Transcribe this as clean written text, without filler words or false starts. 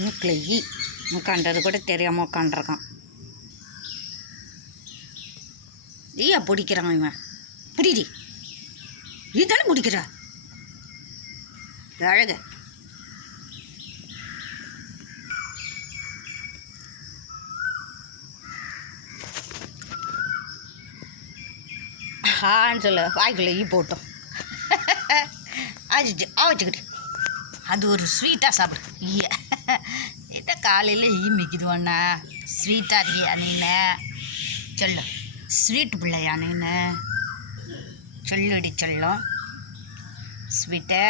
மூக்கில் உட்காண்டது கூட தெரியாமல் உட்காண்டிருக்கான். ஈயா பிடிக்கிறான் இவன். பிடிடி, இதுதானே பிடிக்கிற அழக. ஹான்னு சொல்ல வாய்க்குள்ள ஈ போட்டோம். ஆவச்சுக்கிட்டு அது ஒரு ஸ்வீட்டாக சாப்பிடு ஈய. இதை காலையில் ஈ மிக்குதுவண்ணா ஸ்வீட்டாக இருக்கியா நீன்னு சொல்லு. ஸ்வீட் பிள்ளையா நீன்னு சொல்லுடி சொல்லும். ஸ்வீட்டை